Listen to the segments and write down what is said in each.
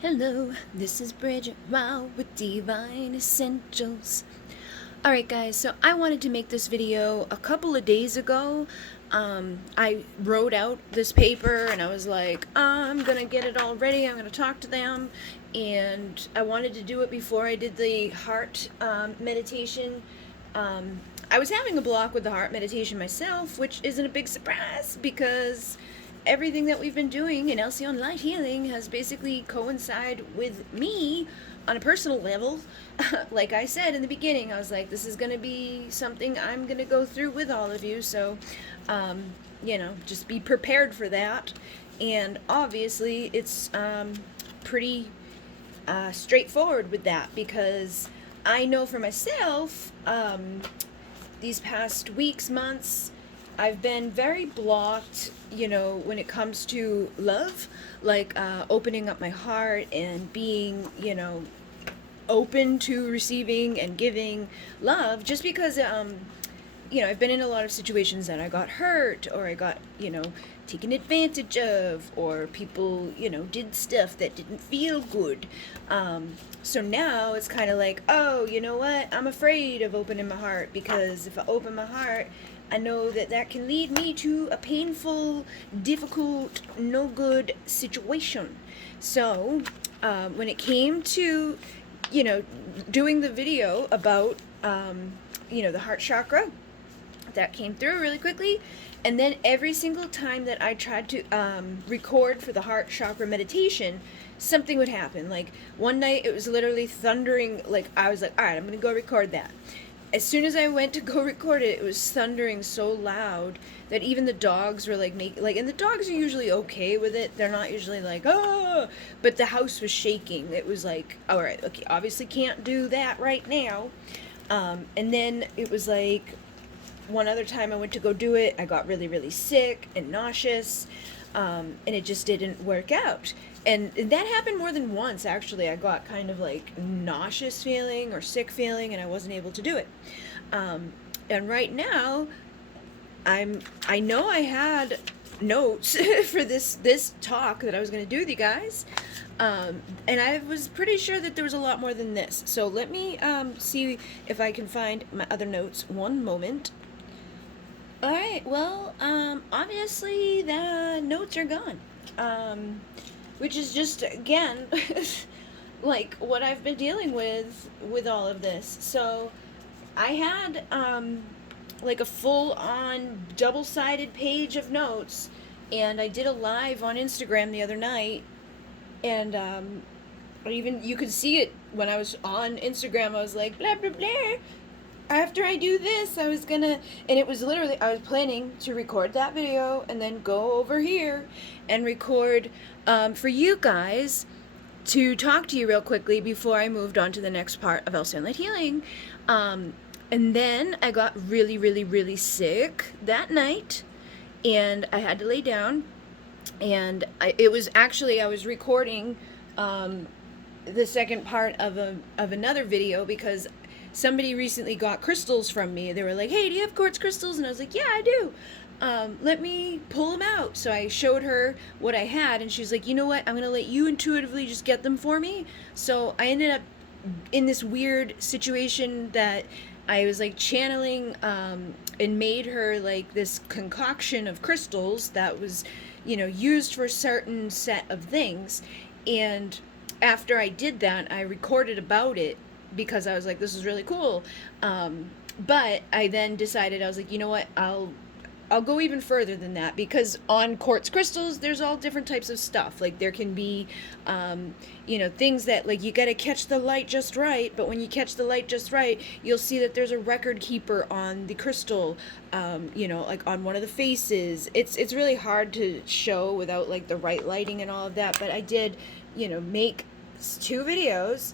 Hello, this is Bridget. Wow, with Divine Essentials. Alright guys, so I wanted to make this video a couple of days ago. I wrote out this paper and I was like, I'm gonna get it all ready, I'm gonna talk to them. And I wanted to do it before I did the heart meditation. I was having a block with the heart meditation myself, which isn't a big surprise because everything that we've been doing in Alcyone Light Healing has basically coincided with me on a personal level. Like I said in the beginning, I was like, this is going to be something I'm going to go through with all of you, so, just be prepared for that. And obviously, it's pretty straightforward with that because I know for myself, these past weeks, months, I've been very blocked, when it comes to love, like opening up my heart and being, open to receiving and giving love, just because, I've been in a lot of situations that I got hurt or I got, taken advantage of, or people, did stuff that didn't feel good. So now it's kind of like, oh, you know what? I'm afraid of opening my heart because if I open my heart, I know that that can lead me to a painful, difficult, no good situation. So when it came to, doing the video about, the heart chakra, that came through really quickly. And then every single time that I tried to record for the heart chakra meditation, something would happen. Like one night it was literally thundering. Like I was like, all right, I'm going to go record that. As soon as I went to go record it, it was thundering so loud that even the dogs were like, and the dogs are usually okay with it. They're not usually like, oh, but the house was shaking. It was like, all right, okay, obviously can't do that right now. And then it was like, one other time I went to go do it, I got really, really sick and nauseous, and it just didn't work out. And that happened more than once, actually. I got kind of like nauseous feeling or sick feeling, and I wasn't able to do it. And right now, I know I had notes for this talk that I was going to do with you guys, and I was pretty sure that there was a lot more than this. So let me see if I can find my other notes. One moment. Alright, well, obviously the notes are gone. Which is just, again, like what I've been dealing with all of this. So, I had, like a full-on double-sided page of notes, and I did a live on Instagram the other night, and, even, you could see it when I was on Instagram. I was like, blah, blah, blah. After I do this, I was gonna, and it was literally, I was planning to record that video and then go over here and record for you guys to talk to you real quickly before I moved on to the next part of Alcyone Light Healing. And then I got really, really, really sick that night, and I had to lay down, and I was recording the second part of another video because somebody recently got crystals from me. They were like, hey, do you have quartz crystals? And I was like, yeah, I do. Let me pull them out. So I showed her what I had, and she's like, you know what? I'm going to let you intuitively just get them for me. So I ended up in this weird situation that I was like channeling and made her like this concoction of crystals that was, used for a certain set of things. And after I did that, I recorded about it because I was like, this is really cool. But I then decided, I was like, you know what, I'll go even further than that, because on quartz crystals, there's all different types of stuff. Like there can be, things that like you gotta catch the light just right, but when you catch the light just right, you'll see that there's a record keeper on the crystal, like on one of the faces. It's really hard to show without like the right lighting and all of that, but I did, make 2 videos,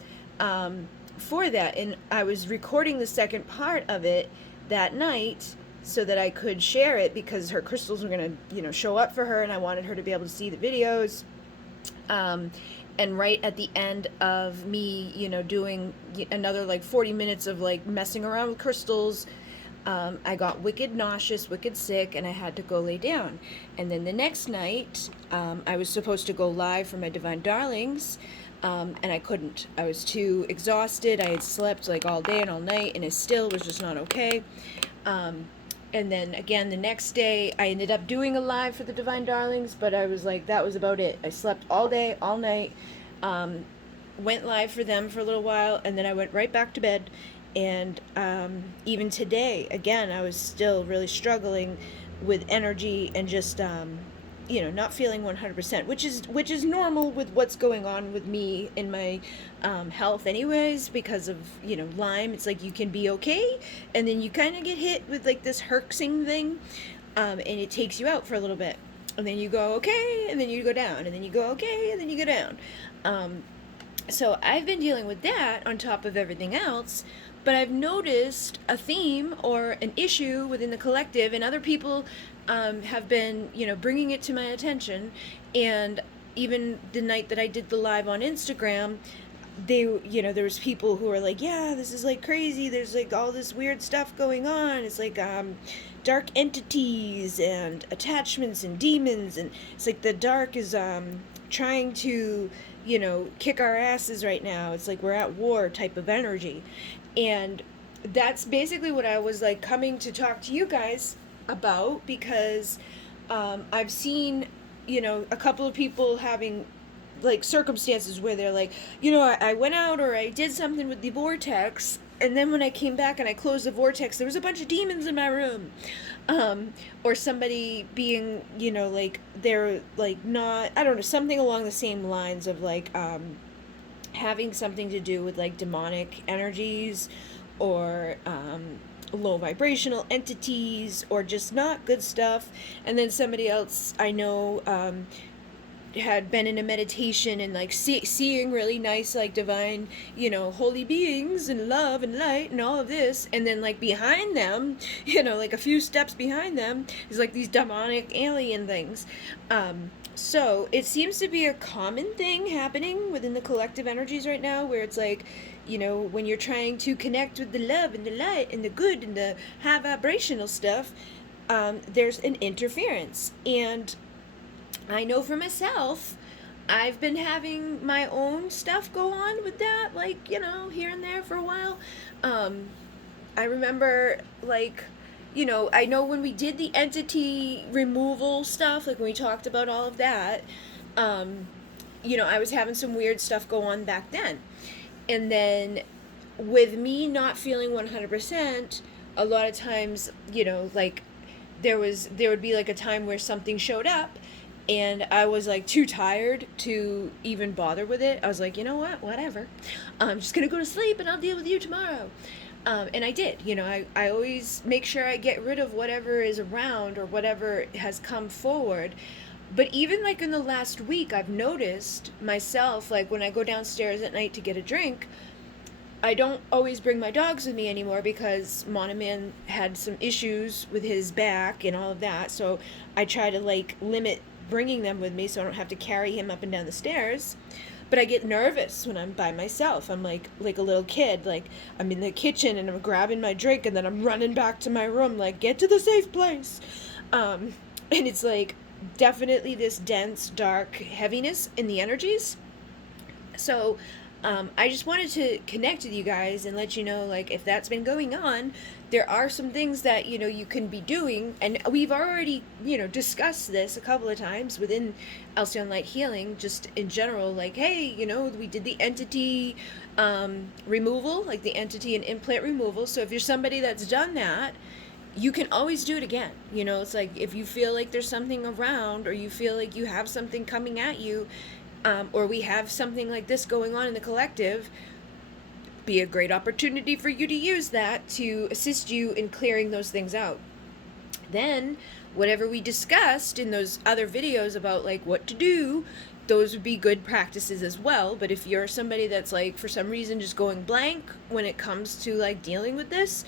for that, and I was recording the second part of it that night so that I could share it because her crystals were going to, show up for her, and I wanted her to be able to see the videos. And right at the end of me, doing another like 40 minutes of like messing around with crystals, I got wicked nauseous, wicked sick, and I had to go lay down. And then the next night, I was supposed to go live for my Divine Darlings, and I couldn't. I was too exhausted. I had slept like all day and all night, and it still was just not okay. And then again, the next day, I ended up doing a live for the Divine Darlings, but I was like, that was about it. I slept all day, all night, went live for them for a little while, and then I went right back to bed. And even today, again, I was still really struggling with energy and just not feeling 100%, which is normal with what's going on with me in my health anyways, because of Lyme. It's like you can be okay, and then you kind of get hit with like this herxing thing, and it takes you out for a little bit, and then you go okay, and then you go down, and then you go okay, and then you go down. So I've been dealing with that on top of everything else, but I've noticed a theme or an issue within the collective, and other people have been, bringing it to my attention. And even the night that I did the live on Instagram, there was people who were like, yeah, this is like crazy. There's like all this weird stuff going on. It's like dark entities and attachments and demons, and it's like the dark is trying to kick our asses right now. It's like we're at war type of energy. And that's basically what I was like coming to talk to you guys about, because I've seen a couple of people having like circumstances where they're like, I went out or I did something with the vortex, and then when I came back and I closed the vortex, there was a bunch of demons in my room. Or somebody being, like they're like not, I don't know, something along the same lines of like having something to do with like demonic energies, or low vibrational entities, or just not good stuff. And then somebody else I know had been in a meditation and like seeing really nice like divine holy beings and love and light and all of this, and then like behind them like a few steps behind them is like these demonic alien things. So it seems to be a common thing happening within the collective energies right now, where it's like when you're trying to connect with the love and the light and the good and the high vibrational stuff, there's an interference. And I know for myself, I've been having my own stuff go on with that, like, here and there for a while. I remember, like, I know when we did the entity removal stuff, like when we talked about all of that, I was having some weird stuff go on back then. And then with me not feeling 100%, a lot of times, like there would be like a time where something showed up, and I was like too tired to even bother with it. I was like, you know what, whatever. I'm just going to go to sleep and I'll deal with you tomorrow. And I did. I always make sure I get rid of whatever is around or whatever has come forward. But even like in the last week, I've noticed myself, like when I go downstairs at night to get a drink, I don't always bring my dogs with me anymore, because Monoman had some issues with his back and all of that. So I try to like limit bringing them with me so I don't have to carry him up and down the stairs. But I get nervous when I'm by myself. I'm like a little kid. Like I'm in the kitchen and I'm grabbing my drink, and then I'm running back to my room, like, get to the safe place. And it's like definitely this dense, dark heaviness in the energies. So I just wanted to connect with you guys and let you know, like, if that's been going on, there are some things that, you can be doing. And we've already, discussed this a couple of times within Alcyone Light Healing, just in general, like, hey, we did the entity removal, like the entity and implant removal. So if you're somebody that's done that, you can always do it again. It's like if you feel like there's something around, or you feel like you have something coming at you, or we have something like this going on in the collective, be a great opportunity for you to use that to assist you in clearing those things out. Then, whatever we discussed in those other videos about like what to do, those would be good practices as well. But if you're somebody that's like for some reason just going blank when it comes to like dealing with this,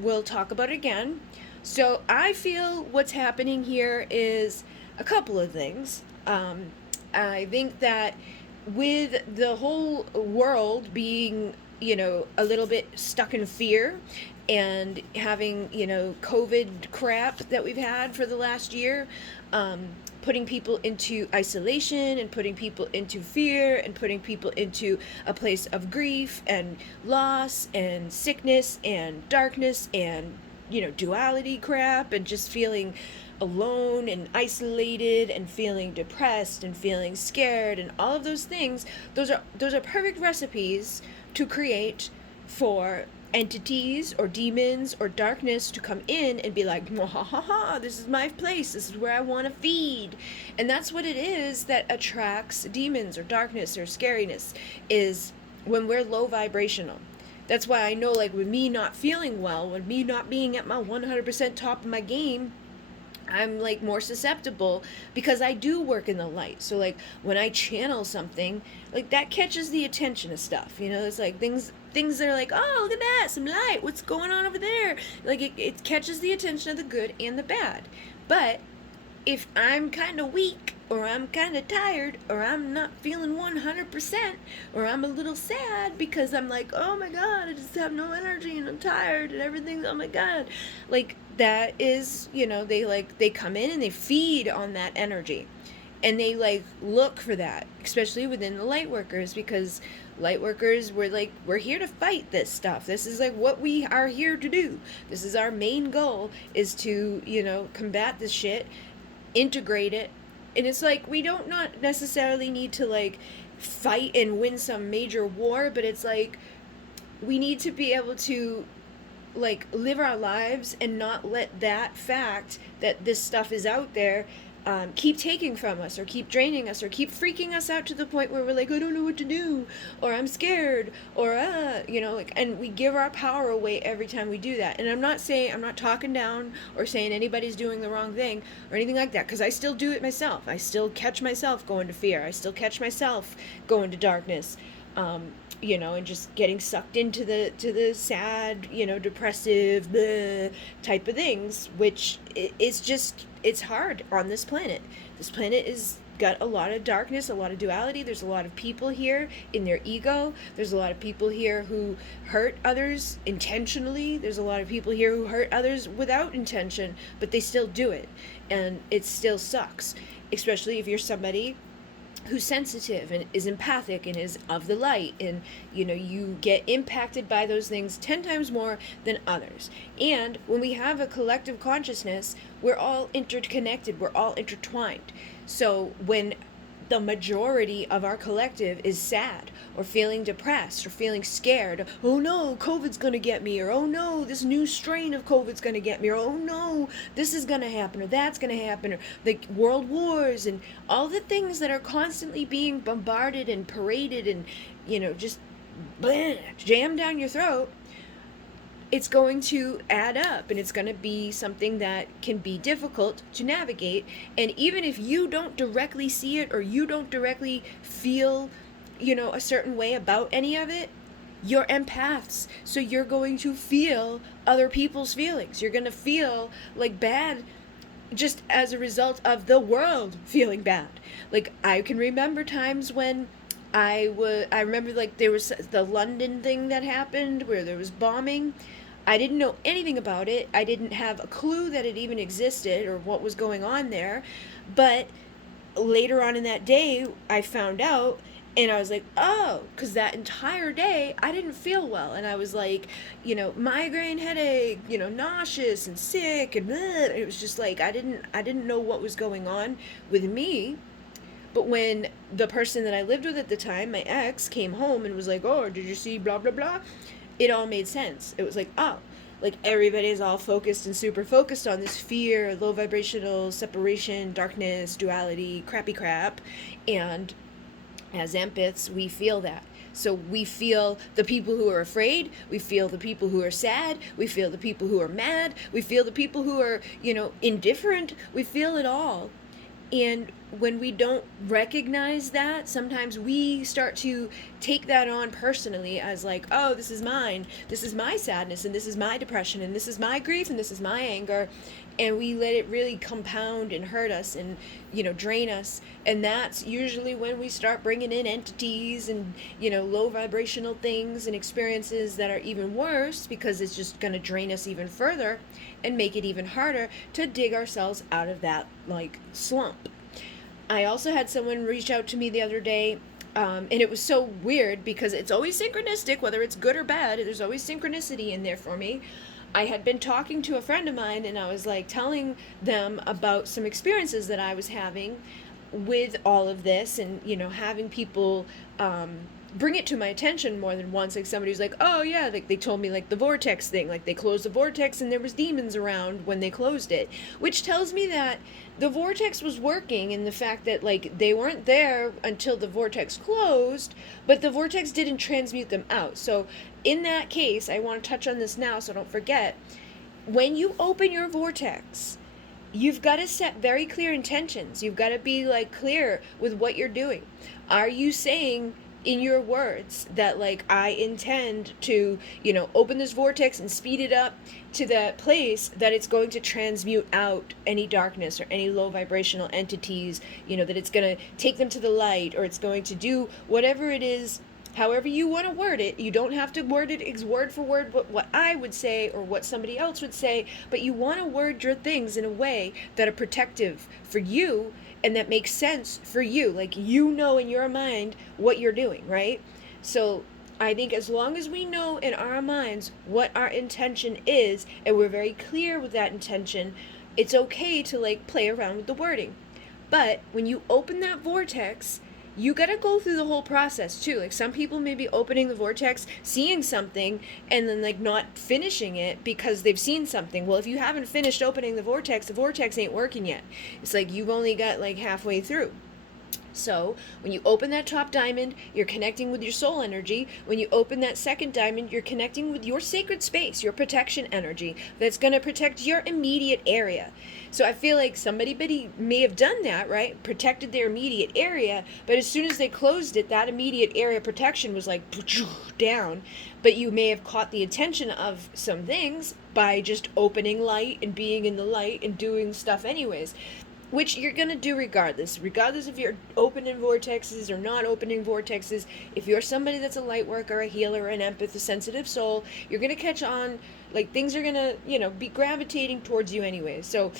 we'll talk about it again. So I feel what's happening here is a couple of things. I think that with the whole world being, a little bit stuck in fear, and having, COVID crap that we've had for the last year, putting people into isolation and putting people into fear and putting people into a place of grief and loss and sickness and darkness and, duality crap, and just feeling alone and isolated and feeling depressed and feeling scared and all of those things. Those are perfect recipes to create for entities or demons or darkness to come in and be like, ha ha ha, this is my place, this is where I want to feed. And that's what it is that attracts demons or darkness or scariness, is when we're low vibrational. That's why I know, like, with me not feeling well, with me not being at my 100% top of my game, I'm like more susceptible, because I do work in the light. So like when I channel something, like that catches the attention of stuff, it's like things that are like, oh, look at that, some light, what's going on over there? Like it catches the attention of the good and the bad. But if I'm kind of weak, or I'm kind of tired, or I'm not feeling 100%, or I'm a little sad because I'm like, oh my god, I just have no energy and I'm tired and everything, oh my god, like that is, they come in and they feed on that energy, and they like look for that, especially within the light workers, because light workers, we're here to fight this stuff. This is like what we are here to do. This is our main goal, is to combat this shit, integrate it. And it's like, we don't not necessarily need to like fight and win some major war, but it's like we need to be able to like live our lives and not let that fact that this stuff is out there keep taking from us, or keep draining us, or keep freaking us out to the point where we're like, I don't know what to do, or I'm scared, or and we give our power away every time we do that. And I'm not talking down or saying anybody's doing the wrong thing or anything like that, because I still do it myself. I still catch myself going to fear. I still catch myself going to darkness, and just getting sucked into the sad, depressive type of things, which is just, it's hard on this planet. This planet is got a lot of darkness, a lot of duality. There's a lot of people here in their ego. There's a lot of people here who hurt others intentionally. There's a lot of people here who hurt others without intention, but they still do it. And it still sucks, especially if you're somebody who's sensitive and is empathic and is of the light, and you get impacted by those things 10 times more than others. And when we have a collective consciousness, we're all interconnected, we're all intertwined. So when the majority of our collective is sad or feeling depressed or feeling scared, oh no, COVID's gonna get me, or oh no, this new strain of COVID's gonna get me, or oh no, this is gonna happen, or that's gonna happen, or like world wars and all the things that are constantly being bombarded and paraded and just jammed down your throat, it's going to add up, and it's going to be something that can be difficult to navigate. And even if you don't directly see it, or you don't directly feel, a certain way about any of it, you're empaths. So you're going to feel other people's feelings. You're going to feel like bad just as a result of the world feeling bad. Like, I can remember times when I remember, like, there was the London thing that happened where there was bombing. I didn't know anything about it. I didn't have a clue that it even existed or what was going on there. But later on in that day, I found out, and I was like, oh, because that entire day, I didn't feel well. And I was like, migraine headache, nauseous and sick. And it was just like, I didn't know what was going on with me. But when the person that I lived with at the time, my ex, came home and was like, oh, did you see blah, blah, blah? It all made sense. It was like, oh, like everybody's all focused and super focused on this fear, low vibrational separation, darkness, duality, crappy crap. And as empaths, we feel that. So we feel the people who are afraid, we feel the people who are sad, we feel the people who are mad, we feel the people who are, indifferent, we feel it all. And when we don't recognize that, sometimes we start to take that on personally as like, oh, this is mine, this is my sadness, and this is my depression, and this is my grief, and this is my anger. And we let it really compound and hurt us and, drain us. And that's usually when we start bringing in entities and, low vibrational things and experiences that are even worse, because it's just going to drain us even further and make it even harder to dig ourselves out of that, like, slump. I also had someone reach out to me the other day, and it was so weird because it's always synchronistic, whether it's good or bad. There's always synchronicity in there for me. I had been talking to a friend of mine, and I was like telling them about some experiences that I was having with all of this, and having people bring it to my attention more than once. Like somebody was like, oh yeah, like they told me like the vortex thing, like they closed the vortex and there was demons around when they closed it, which tells me that the vortex was working, and the fact that like they weren't there until the vortex closed, but the vortex didn't transmute them out. So in that case, I want to touch on this now so I don't forget. When you open your vortex, you've got to set very clear intentions. You've got to be like clear with what you're doing. Are you saying in your words that like I intend to, open this vortex and speed it up to that place that it's going to transmute out any darkness or any low vibrational entities, that it's going to take them to the light, or it's going to do whatever it is. However you want to word it, you don't have to word it word for word what I would say or what somebody else would say, but you want to word your things in a way that are protective for you and that makes sense for you. Like, in your mind what you're doing, right? So I think as long as we know in our minds what our intention is and we're very clear with that intention, it's okay to like play around with the wording. But when you open that vortex, you gotta go through the whole process too. Like some people may be opening the vortex, seeing something, and then like not finishing it because they've seen something. Well, if you haven't finished opening the vortex ain't working yet. It's like you've only got like halfway through. So when you open that top diamond, you're connecting with your soul energy. When you open that second diamond, you're connecting with your sacred space, your protection energy that's going to protect your immediate area. So I feel like somebody may have done that, right? Protected their immediate area, but as soon as they closed it, that immediate area protection was like down. But you may have caught the attention of some things by just opening light and being in the light and doing stuff anyways, which you're going to do regardless if you're opening vortexes or not opening vortexes. If you're somebody that's a light worker, a healer, an empath, a sensitive soul, you're going to catch on, like things are going to, be gravitating towards you anyway. So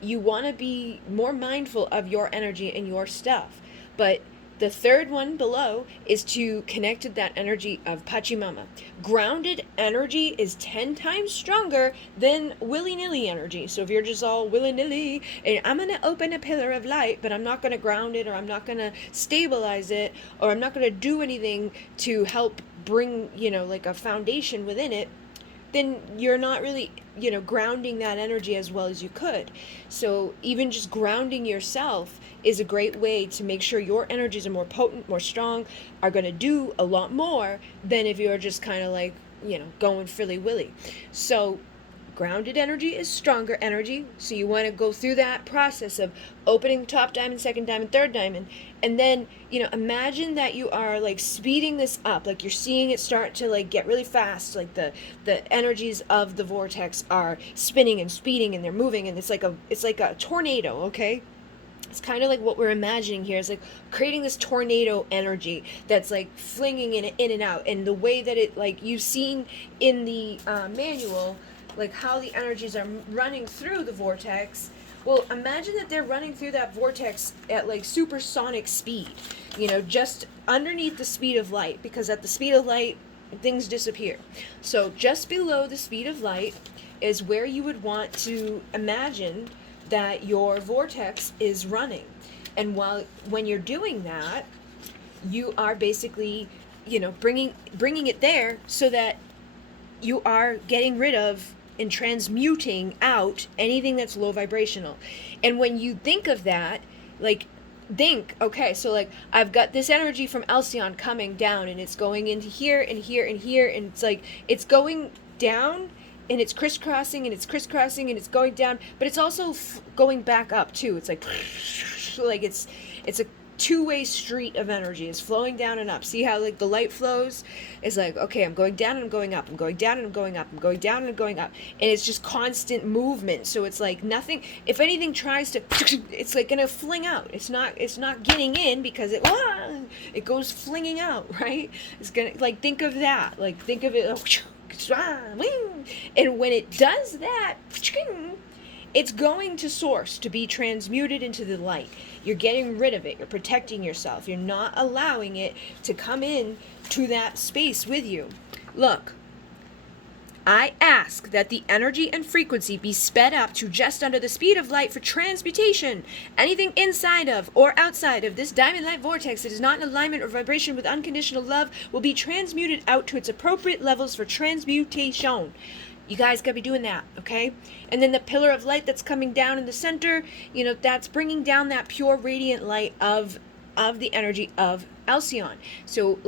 you want to be more mindful of your energy and your stuff. But the third one below is to connect to that energy of Pachamama. Grounded energy is 10 times stronger than willy-nilly energy. So if you're just all willy-nilly, and I'm going to open a pillar of light, but I'm not going to ground it, or I'm not going to stabilize it, or I'm not going to do anything to help bring, like a foundation within it, then you're not really, grounding that energy as well as you could. So even just grounding yourself is a great way to make sure your energies are more potent, more strong, are going to do a lot more than if you're just kind of like, going frilly-willy. So grounded energy is stronger energy. So you want to go through that process of opening top diamond, second diamond, third diamond, and then, imagine that you are like speeding this up, like you're seeing it start to like get really fast, like the energies of the vortex are spinning and speeding and they're moving, and it's like a tornado, okay? It's kind of like what we're imagining here is like creating this tornado energy that's like flinging in and out. And the way that it, like you've seen in the manual, like how the energies are running through the vortex. Well, imagine that they're running through that vortex at like supersonic speed, just underneath the speed of light, because at the speed of light, things disappear. So just below the speed of light is where you would want to imagine that your vortex is running. And when you're doing that, you are basically, bringing it there so that you are getting rid of and transmuting out anything that's low vibrational. And when you think of that, like okay, so like I've got this energy from Alcyone coming down, and it's going into here and here and here, and it's like it's going down and it's crisscrossing and it's crisscrossing and it's going down, but it's also going back up too. It's like it's a two-way street of energy. It's flowing down and up. See how like the light flows? It's like, okay, I'm going down and I'm going up. I'm going down and I'm going up. I'm going down and I'm going up. And it's just constant movement. So it's like nothing, if anything tries to, it's like going to fling out. It's not getting in because it goes flinging out, right? It's going to, like, think of that. Like, think of it, and when it does that, It's going to source to be transmuted into the light. You're getting rid of it. You're protecting yourself. You're not allowing it to come in to that space with you. Look, I ask that the energy and frequency be sped up to just under the speed of light for transmutation. Anything inside of or outside of this diamond light vortex that is not in alignment or vibration with unconditional love will be transmuted out to its appropriate levels for transmutation. You guys gotta be doing that, okay? And then the pillar of light that's coming down in the center, that's bringing down that pure radiant light of the energy of Alcyone. So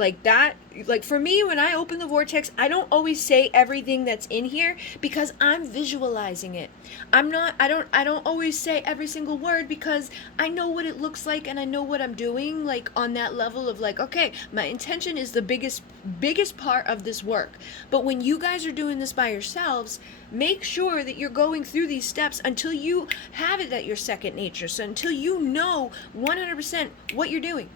for me, when I open the vortex, I don't always say everything that's in here because I'm visualizing it. I don't always say every single word because I know what it looks like and I know what I'm doing, on that level of okay, my intention is the biggest part of this work. But when you guys are doing this by yourselves, make sure that you're going through these steps until you have it at your second nature. So until you know 100% what you're doing.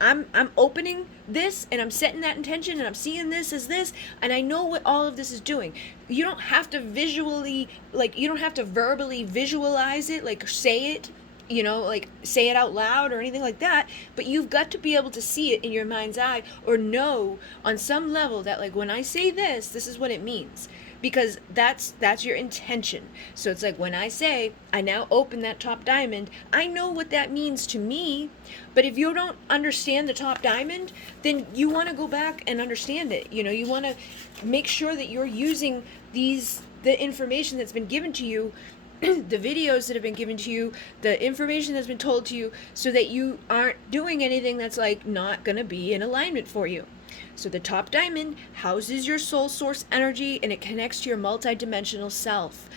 I'm opening this and I'm setting that intention and I'm seeing this as this and I know what all of this is doing. You don't have to visually, you don't have to verbally visualize it, say it, say it out loud or anything like that, but you've got to be able to see it in your mind's eye or know on some level that when I say this is what it means. Because that's your intention. So it's when I say, I now open that top diamond, I know what that means to me. But if you don't understand the top diamond, then you want to go back and understand it. You want to make sure that you're using the information that's been given to you, the videos that have been given to you, the information that's been told to you, so that you aren't doing anything that's not going to be in alignment for you. So the top diamond houses your soul source energy and it connects to your multidimensional self.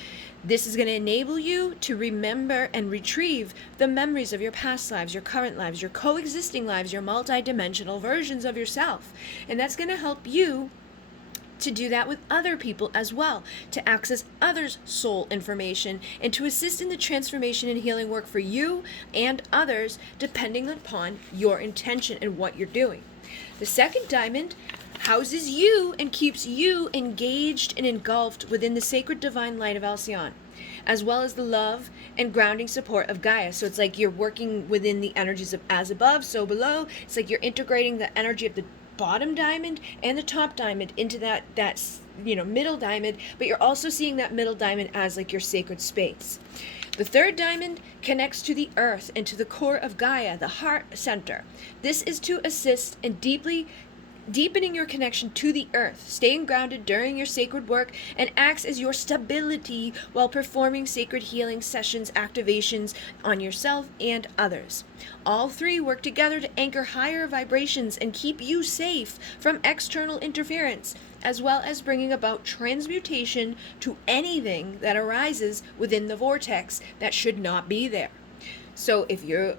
This is going to enable you to remember and retrieve the memories of your past lives, your current lives, your coexisting lives, your multidimensional versions of yourself. And that's going to help you to do that with other people as well, to access others' soul information and to assist in the transformation and healing work for you and others depending upon your intention and what you're doing. The second diamond houses you and keeps you engaged and engulfed within the sacred divine light of Alcyone, as well as the love and grounding support of Gaia. So it's you're working within the energies of as above, so below. It's you're integrating the energy of the bottom diamond and the top diamond into that middle diamond, but you're also seeing that middle diamond as your sacred space. The third diamond connects to the earth and to the core of Gaia, the heart center. This is to assist in deepening your connection to the earth, staying grounded during your sacred work, and acts as your stability while performing sacred healing sessions, activations on yourself and others. All three work together to anchor higher vibrations and keep you safe from external interference, as well as bringing about transmutation to anything that arises within the vortex that should not be there. So if you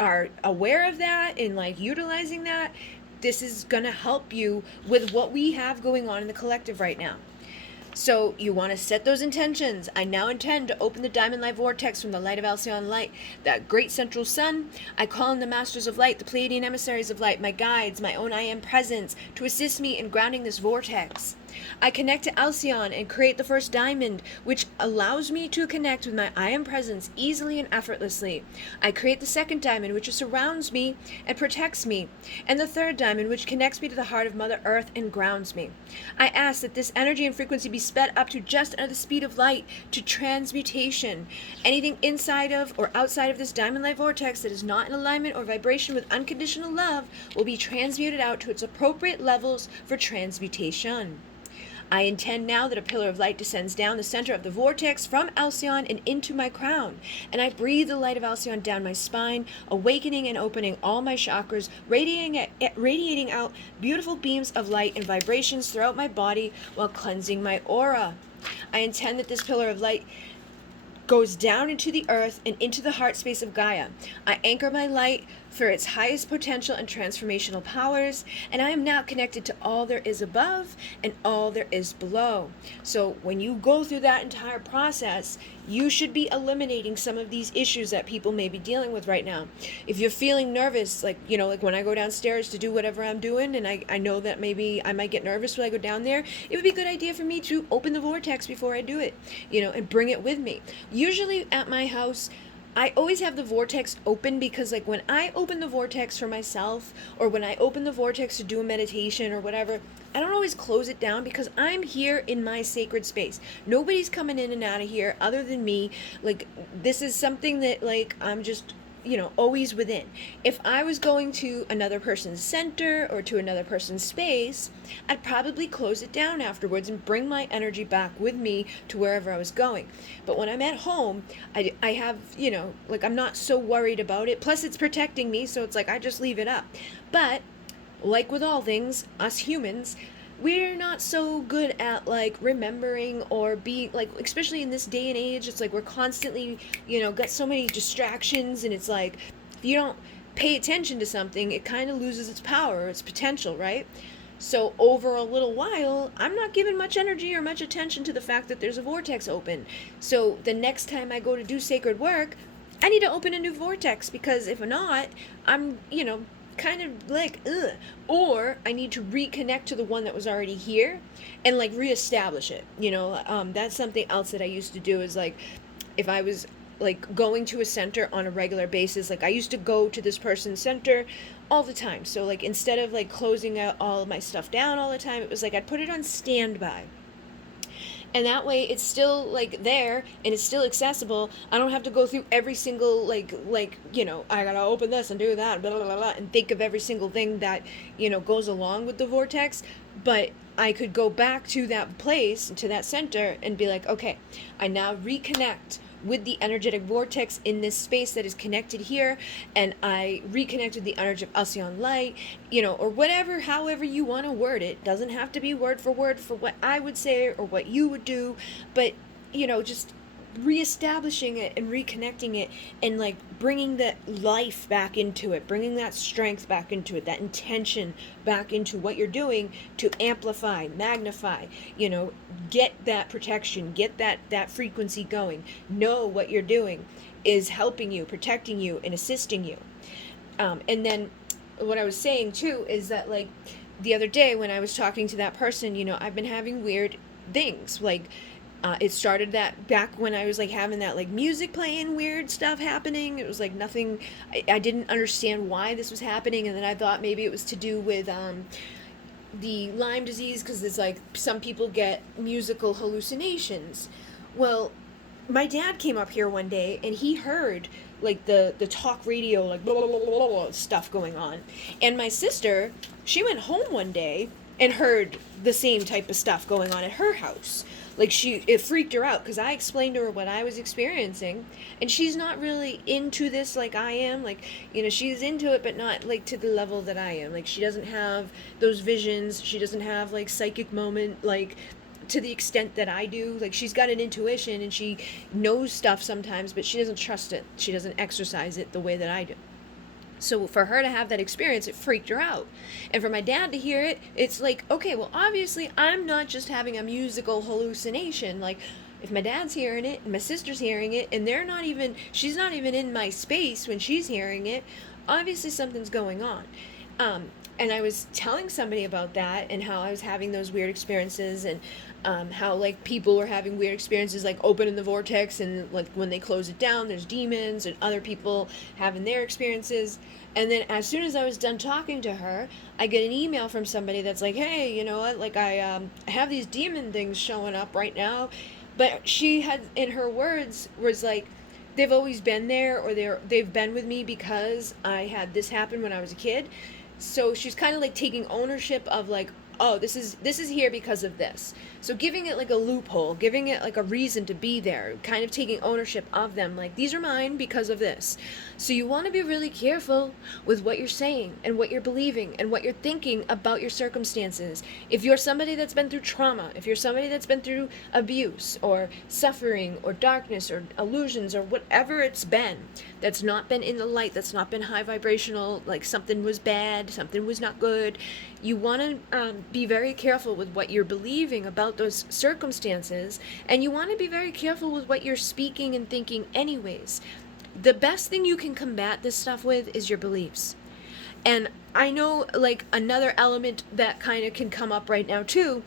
are aware of that and utilizing that, this is going to help you with what we have going on in the collective right now. So you want to set those intentions. I now intend to open the diamond light vortex from the light of Alcyone light, that great central sun. I call in the masters of light, the Pleiadian emissaries of light, my guides, my own I am presence, to assist me in grounding this vortex. I connect to Alcyone and create the first diamond, which allows me to connect with my I am presence easily and effortlessly. I create the second diamond, which surrounds me and protects me, and the third diamond, which connects me to the heart of Mother Earth and grounds me. I ask that this energy and frequency be sped up to just under the speed of light to transmutation. Anything inside of or outside of this diamond light vortex that is not in alignment or vibration with unconditional love will be transmuted out to its appropriate levels for transmutation. I intend now that a pillar of light descends down the center of the vortex from Alcyone and into my crown, and I breathe the light of Alcyone down my spine, awakening and opening all my chakras, radiating out beautiful beams of light and vibrations throughout my body while cleansing my aura. I intend that this pillar of light goes down into the earth and into the heart space of Gaia. I anchor my light for its highest potential and transformational powers, and I am now connected to all there is above and all there is below. So when you go through that entire process, you should be eliminating some of these issues that people may be dealing with right now. If you're feeling nervous, like, like when I go downstairs to do whatever I'm doing, and I know that maybe I might get nervous when I go down there, it would be a good idea for me to open the vortex before I do it, and bring it with me. Usually at my house, I always have the vortex open because, like, when I open the vortex for myself, or when I open the vortex to do a meditation or whatever, I don't always close it down because I'm here in my sacred space. Nobody's coming in and out of here other than me. Like, this is something that, like, I'm just always within. If I was going to another person's center or to another person's space, I'd probably close it down afterwards and bring my energy back with me to wherever I was going. But when I'm at home, I have, like, I'm not so worried about it. Plus, it's protecting me, so it's like I just leave it up. But like with all things, us humans, we're not so good at, like, remembering or being, like, especially in this day and age, it's like we're constantly, got so many distractions, and it's like if you don't pay attention to something, it kind of loses its power, its potential, right? So over a little while, I'm not giving much energy or much attention to the fact that there's a vortex open. So the next time I go to do sacred work, I need to open a new vortex, because if not, I'm, kind of like, ugh. Or I need to reconnect to the one that was already here and, like, reestablish it. That's something else that I used to do, is, like, if I was, like, going to a center on a regular basis, like, I used to go to this person's center all the time. So, like, instead of, like, closing out all of my stuff down all the time, it was like I'd put it on standby. And that way it's still, like, there and it's still accessible. I don't have to go through every single, like I gotta open this and do that, blah, blah, blah, blah, and think of every single thing that, goes along with the vortex. But I could go back to that place, to that center, and be like, okay, I now reconnect with the energetic vortex in this space that is connected here, and I reconnect with the energy of Alcyone light, or whatever, however you want to word it. Doesn't have to be word for word for what I would say or what you would do, but, just reestablishing it and reconnecting it, and, like, bringing that life back into it, bringing that strength back into it, that intention back into what you're doing to amplify, magnify, get that protection, get that frequency going. Know what you're doing is helping you, protecting you, and assisting you. And then what I was saying too is that, like, the other day when I was talking to that person, I've been having weird things, like, it started that back when I was, like, having that, like, music playing, weird stuff happening. It was like nothing, I didn't understand why this was happening, and then I thought maybe it was to do with the Lyme disease, because it's like some people get musical hallucinations. Well, my dad came up here one day and he heard, like, the talk radio, like, blah, blah, blah, blah, blah, stuff going on. And my sister, she went home one day and heard the same type of stuff going on at her house. Like, it freaked her out, because I explained to her what I was experiencing, and she's not really into this like I am. Like, she's into it, but not, like, to the level that I am. Like, she doesn't have those visions. She doesn't have, like, psychic moment, like, to the extent that I do. Like, she's got an intuition, and she knows stuff sometimes, but she doesn't trust it. She doesn't exercise it the way that I do. So for her to have that experience, it freaked her out. And for my dad to hear it, it's like, okay, well, obviously I'm not just having a musical hallucination. Like, if my dad's hearing it and my sister's hearing it, and she's not even in my space when she's hearing it, obviously something's going on. And I was telling somebody about that, and how I was having those weird experiences, and how, like, people were having weird experiences, like, opening the vortex, and, like, when they close it down, there's demons, and other people having their experiences. And then as soon as I was done talking to her, I get an email from somebody that's like, hey, you know what, like, I have these demon things showing up right now. But she had, in her words, was like, they've always been there, or they've been with me because I had this happen when I was a kid. So she's kind of, like, taking ownership of, like, oh, this is here because of this. So giving it like a loophole, giving it like a reason to be there, kind of taking ownership of them, like these are mine because of this. So you want to be really careful with what you're saying and what you're believing and what you're thinking about your circumstances. If you're somebody that's been through trauma, if you're somebody that's been through abuse or suffering or darkness or illusions or whatever it's been, that's not been in the light, that's not been high vibrational, like something was bad, something was not good, you want to be very careful with what you're believing about those circumstances, and you want to be very careful with what you're speaking and thinking anyways. The best thing you can combat this stuff with is your beliefs. And I know, like, another element that kind of can come up right now too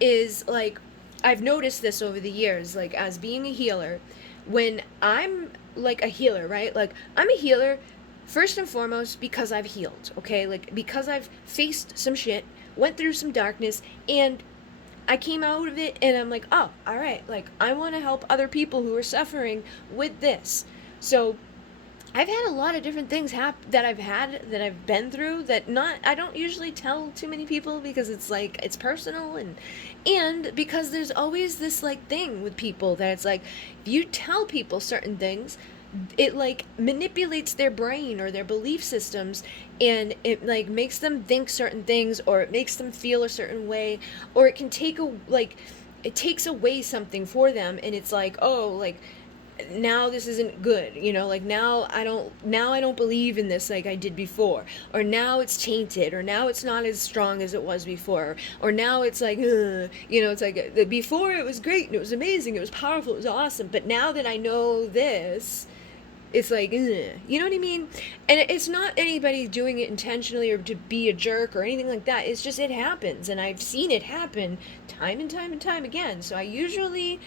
is, like, I've noticed this over the years, like, as being a healer, when I'm like a healer, right? Like, I'm a healer first and foremost because I've healed, okay? Like, because I've faced some shit, went through some darkness, and I came out of it, and I'm like, oh, all right, like, I want to help other people who are suffering with this. So I've had a lot of different things that I've been through that I don't usually tell too many people because it's like, it's personal, and because there's always this like thing with people that it's like, if you tell people certain things, it like manipulates their brain or their belief systems, and it like makes them think certain things, or it makes them feel a certain way, or it can it takes away something for them, and it's like, oh, like, now this isn't good, like, now I don't believe in this like I did before, or now it's tainted, or now it's not as strong as it was before, or now it's like, it's like, before it was great and it was amazing, it was powerful, it was awesome, but now that I know this, it's like, you know what I mean? And it's not anybody doing it intentionally or to be a jerk or anything like that. It's just, it happens, and I've seen it happen time and time and time again. So I usually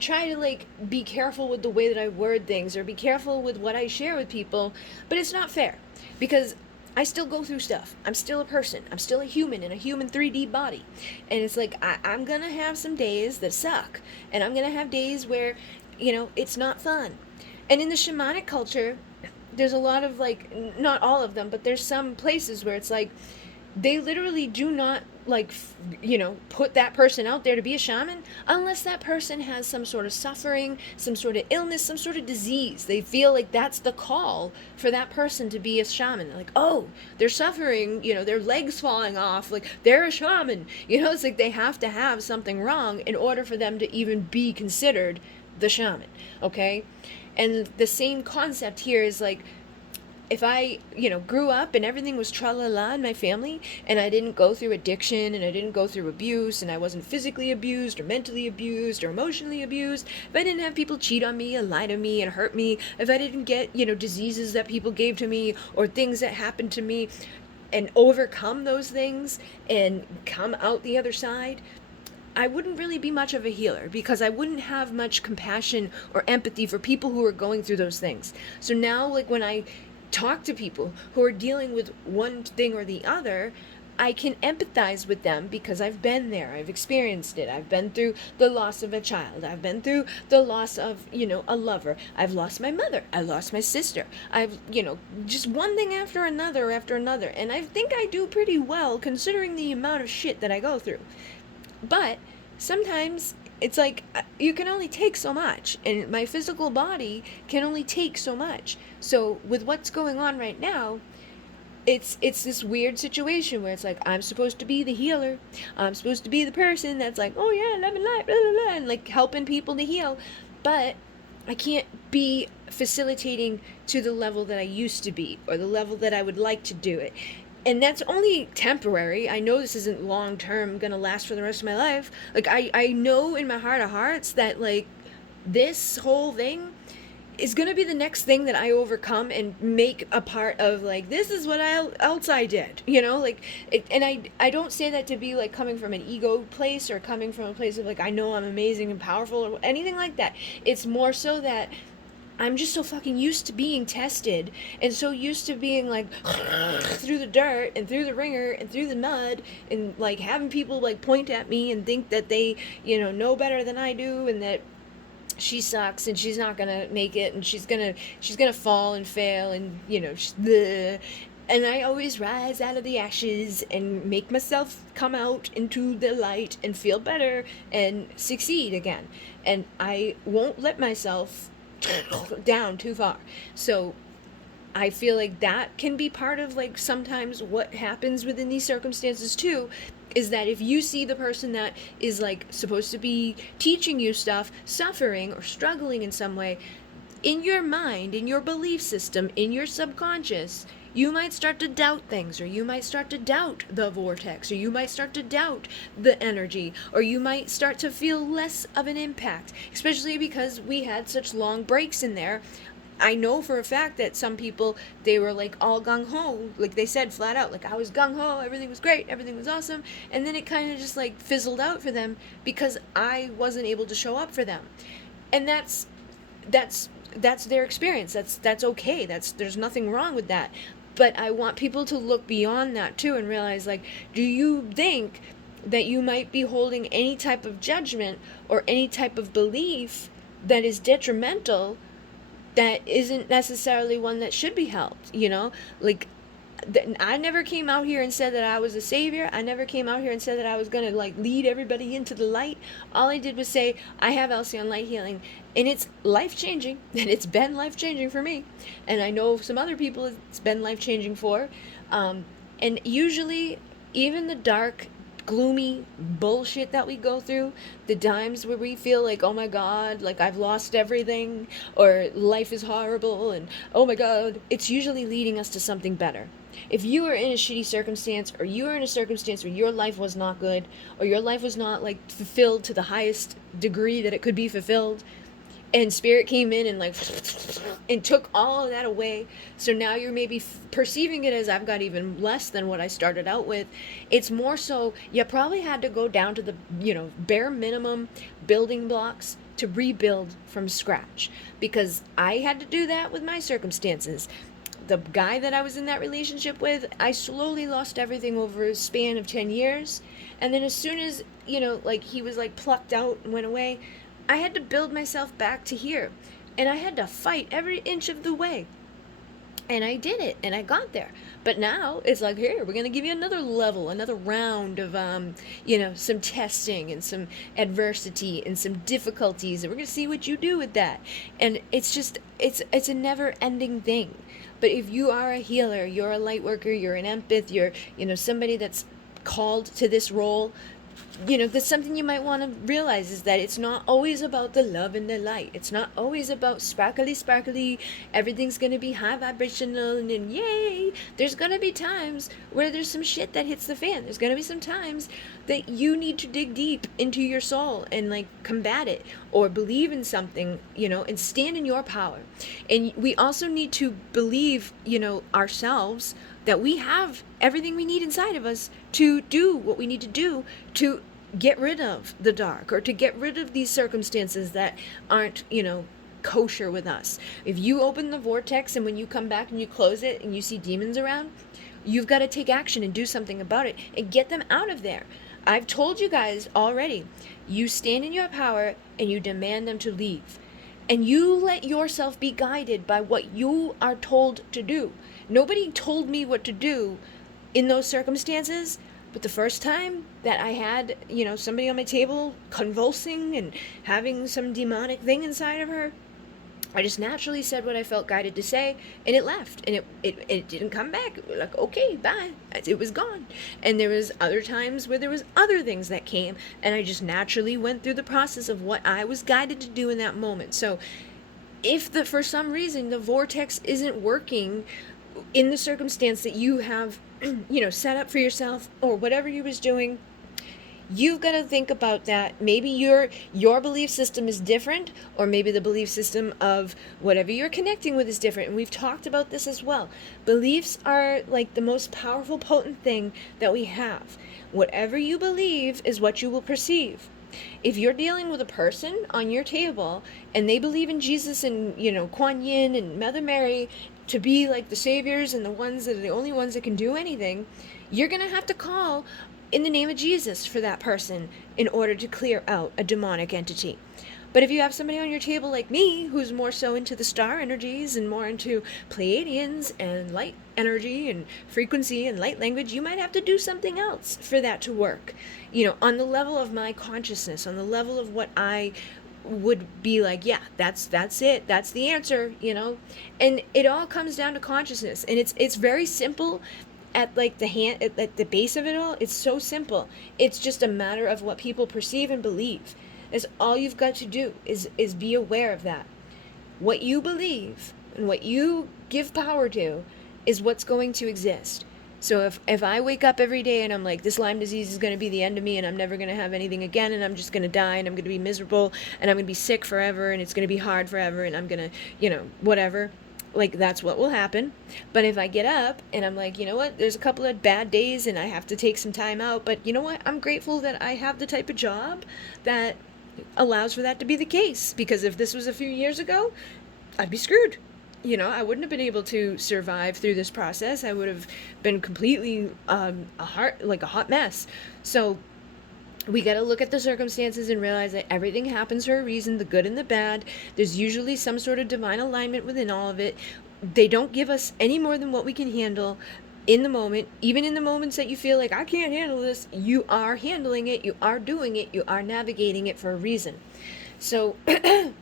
try to like be careful with the way that I word things, or be careful with what I share with people, but it's not fair because I still go through stuff. I'm still a person. I'm still a human in a human 3D body. And it's like, I'm gonna have some days that suck, and I'm gonna have days where, it's not fun. And in the shamanic culture, there's a lot of like, not all of them, but there's some places where it's like, they literally do not like, put that person out there to be a shaman unless that person has some sort of suffering, some sort of illness, some sort of disease. They feel like that's the call for that person to be a shaman. Like, oh, they're suffering, their legs falling off, like, they're a shaman. It's like they have to have something wrong in order for them to even be considered the shaman, okay? And the same concept here is like, if I, grew up and everything was tra-la-la in my family, and I didn't go through addiction, and I didn't go through abuse, and I wasn't physically abused or mentally abused or emotionally abused, if I didn't have people cheat on me and lie to me and hurt me, if I didn't get, diseases that people gave to me or things that happened to me, and overcome those things and come out the other side, I wouldn't really be much of a healer, because I wouldn't have much compassion or empathy for people who are going through those things. So now, like, when I talk to people who are dealing with one thing or the other, I can empathize with them because I've been there, I've experienced it, I've been through the loss of a child, I've been through the loss of, a lover, I've lost my mother, I lost my sister, I've, just one thing after another, and I think I do pretty well considering the amount of shit that I go through. But sometimes it's like, you can only take so much, and my physical body can only take so much. So with what's going on right now, it's this weird situation where it's like, I'm supposed to be the healer, I'm supposed to be the person that's like, oh yeah, love and light, blah, blah, blah, and like helping people to heal, but I can't be facilitating to the level that I used to be, or the level that I would like to do it. And that's only temporary. I know this isn't long term gonna last for the rest of my life. Like, I know in my heart of hearts that, like, this whole thing is gonna be the next thing that I overcome and make a part of, like, this is what else I did, like, and I don't say that to be like coming from an ego place, or coming from a place of like, I know I'm amazing and powerful, or anything like that. It's more so that I'm just so fucking used to being tested, and so used to being like through the dirt and through the ringer and through the mud, and like having people like point at me and think that they, know better than I do, and that she sucks and she's not gonna make it, and she's gonna fall and fail, and she's bleh. And I always rise out of the ashes and make myself come out into the light and feel better and succeed again. And I won't let myself down too far. So I feel like that can be part of like sometimes what happens within these circumstances too, is that if you see the person that is like supposed to be teaching you stuff suffering or struggling in some way, in your mind, in your belief system, in your subconscious, you might start to doubt things, or you might start to doubt the vortex, or you might start to doubt the energy, or you might start to feel less of an impact, especially because we had such long breaks in there. I know for a fact that some people, they were like all gung-ho, like they said flat out, like I was gung-ho, everything was great, everything was awesome, and then it kind of just like fizzled out for them because I wasn't able to show up for them. And that's their experience. That's okay. There's nothing wrong with that. But I want people to look beyond that too and realize, like, do you think that you might be holding any type of judgment or any type of belief that is detrimental, that isn't necessarily one that should be held, like I never came out here and said that I was a savior. I never came out here and said that I was going to like lead everybody into the light. All I did was say I have Alcyone light healing, and it's life-changing, and it's been life-changing for me, and I know some other people it's been life-changing for, and usually even the dark, gloomy bullshit that we go through, the times where we feel like, oh my god, like I've lost everything, or life is horrible, and oh my god, it's usually leading us to something better. If you are in a shitty circumstance, or you are in a circumstance where your life was not good, or your life was not like fulfilled to the highest degree that it could be fulfilled, and spirit came in and like and took all of that away, so now you're maybe perceiving it as I've got even less than what I started out with. It's more so you probably had to go down to the bare minimum building blocks to rebuild from scratch, because I had to do that with my circumstances. The guy that I was in that relationship with, I slowly lost everything over a span of 10 years, and then as soon as like he was like plucked out and went away, I had to build myself back to here, and I had to fight every inch of the way, and I did it, and I got there. But now it's like, here, we're going to give you another level, another round of some testing and some adversity and some difficulties, and we're going to see what you do with that. And it's just it's a never ending thing. But if you are a healer, you're a light worker, you're an empath, you're somebody that's called to this role, that's something you might want to realize, is that it's not always about the love and the light. It's not always about sparkly, everything's going to be high vibrational and then yay. There's going to be times where there's some shit that hits the fan. There's going to be some times that you need to dig deep into your soul and like combat it, or believe in something, and stand in your power. And we also need to believe, ourselves, that we have everything we need inside of us to do what we need to do to get rid of the dark, or to get rid of these circumstances that aren't, kosher with us. If you open the vortex and when you come back and you close it and you see demons around, you've got to take action and do something about it and get them out of there. I've told you guys already, you stand in your power and you demand them to leave. And you let yourself be guided by what you are told to do. Nobody told me what to do in those circumstances, but the first time that I had, somebody on my table convulsing and having some demonic thing inside of her, I just naturally said what I felt guided to say, and it left, and it didn't come back. Like, okay, bye. It was gone. And there was other times where there was other things that came, and I just naturally went through the process of what I was guided to do in that moment. So if for some reason the vortex isn't working in the circumstance that you have, set up for yourself, or whatever you was doing, you've got to think about that. Maybe your belief system is different, or maybe the belief system of whatever you're connecting with is different. And we've talked about this as well. Beliefs are like the most powerful, potent thing that we have. Whatever you believe is what you will perceive. If you're dealing with a person on your table and they believe in Jesus and, Kuan Yin and Mother Mary to be like the saviors and the ones that are the only ones that can do anything, you're going to have to call in the name of Jesus for that person in order to clear out a demonic entity. But if you have somebody on your table like me, who's more so into the star energies and more into Pleiadians and light energy and frequency and light language, you might have to do something else for that to work. On the level of my consciousness, on the level of what I would be like, yeah, that's it, that's the answer. And it all comes down to consciousness, and it's very simple. At like at the base of it all, it's so simple. It's just a matter of what people perceive and believe. Is all you've got to do is be aware of that. What you believe and what you give power to is what's going to exist. So if I wake up every day and I'm like, this Lyme disease is going to be the end of me and I'm never going to have anything again and I'm just going to die and I'm going to be miserable and I'm going to be sick forever and it's going to be hard forever and I'm going to, whatever, like that's what will happen. But if I get up and I'm like, you know what, there's a couple of bad days and I have to take some time out, but you know what, I'm grateful that I have the type of job that allows for that to be the case, because if this was a few years ago, I'd be screwed. I wouldn't have been able to survive through this process. I would have been completely a hot mess. So we got to look at the circumstances and realize that everything happens for a reason, the good and the bad. There's usually some sort of divine alignment within all of it. They don't give us any more than what we can handle in the moment. Even in the moments that you feel like, I can't handle this, you are handling it, you are doing it, you are navigating it for a reason. So I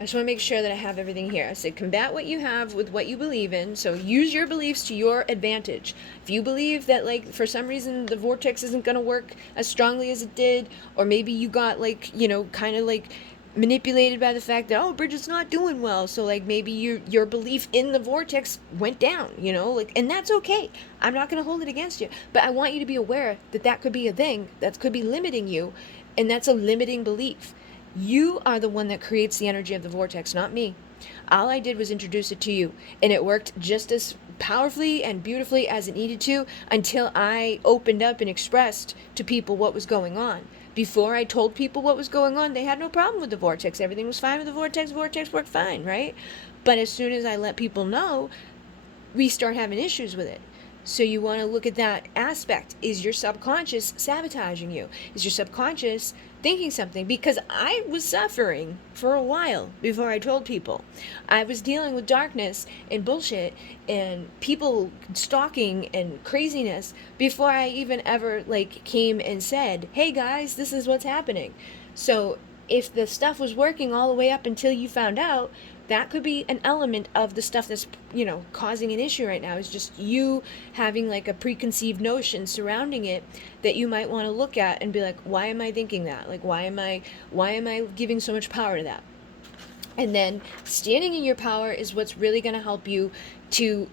just want to make sure that I have everything here. I said combat what you have with what you believe in. So use your beliefs to your advantage. If you believe that, like, for some reason the vortex isn't going to work as strongly as it did, or maybe you got, like, kind of like manipulated by the fact that, oh, Bridget's not doing well, so like maybe your belief in the vortex went down, and that's okay. I'm not going to hold it against you, but I want you to be aware that that could be a thing that could be limiting you, and that's a limiting belief. You are the one that creates the energy of the vortex, not me. All I did was introduce it to you, and it worked just as powerfully and beautifully as it needed to until I opened up and expressed to people what was going on. Before I told people what was going on, they had no problem with the vortex. Everything was fine with the vortex. Vortex worked fine, right? But as soon as I let people know, we start having issues with it. So you want to look at that aspect. Is your subconscious sabotaging you? Is your subconscious thinking something? Because I was suffering for a while before I told people. I was dealing with darkness and bullshit and people stalking and craziness before I even ever came and said, hey guys, this is what's happening. So if the stuff was working all the way up until you found out, that could be an element of the stuff that's, causing an issue right now, is just you having a preconceived notion surrounding it that you might want to look at and be like, why am I thinking that? Why am I giving so much power to that? And then standing in your power is what's really going to help you to,